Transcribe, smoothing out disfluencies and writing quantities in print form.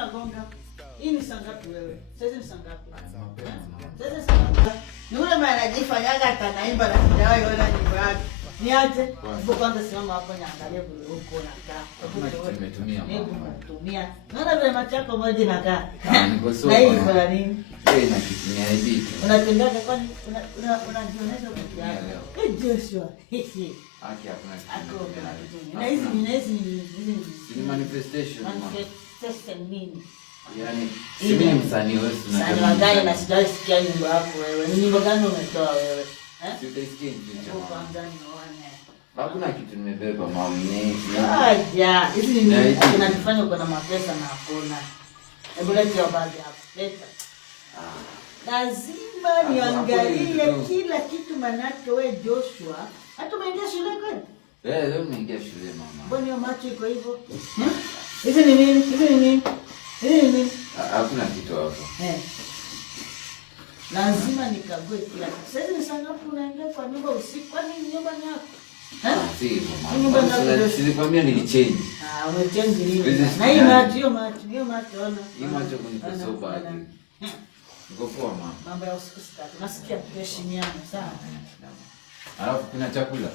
nagonga. Hii ni saa ngapi wewe? Sasa ni saa ngapi? Sasa saa ngapi? Ni yule mwana anajifanyaga atanaimba na sijawahi ona nyimbo yake. Niache. Hebu kwanza simama hapo niangalie vile uko unakaa. Nimetumia. Naona vile macho yako moja inakaa. Na hii ni kwa nini? Wewe unakitumia hivi. Unatembea kwani unajionyesha kwa yako. Joshua. Haki hakuna kitu. Na hizi ni manifestation. Manifestation nini? Yaani si mimi msanii wewe tunajua. Sasa gani na sijai sikia nyimbo yako wewe? Ni nyimbo gani umetoa wewe? Si utaisikia nyimbo kwa ndani uone. Hakuna kitu nimebeba mami. Aja, hizi ni nini? Kinanifanya uko na mapesa na hakuna. Hebu leta baadhi ya pesa. Lazima niangalie kila kitu manake wewe Joshua. Hata umeingia shule kwani? Leo nimeingia shule mama. Mbona hiyo macho iko hivyo? Hizi ni nini? Hizi ni nini? Hizi ni nini? Hakuna kitu hapo. Lazima nikague kila kitu. Sasa ni saa ngapi unaingia kwa nyumba usiku? Kwani nyumba ni yako? Si hivyo mama. Silikwambia nilichange. Umechange nini? Na hii macho ona. Hii macho kunikosa ubaki. Niko poa mama. Mambo ya usiku sitaki. Nasikia tuheshimiane sana. Alafu kuna chakula.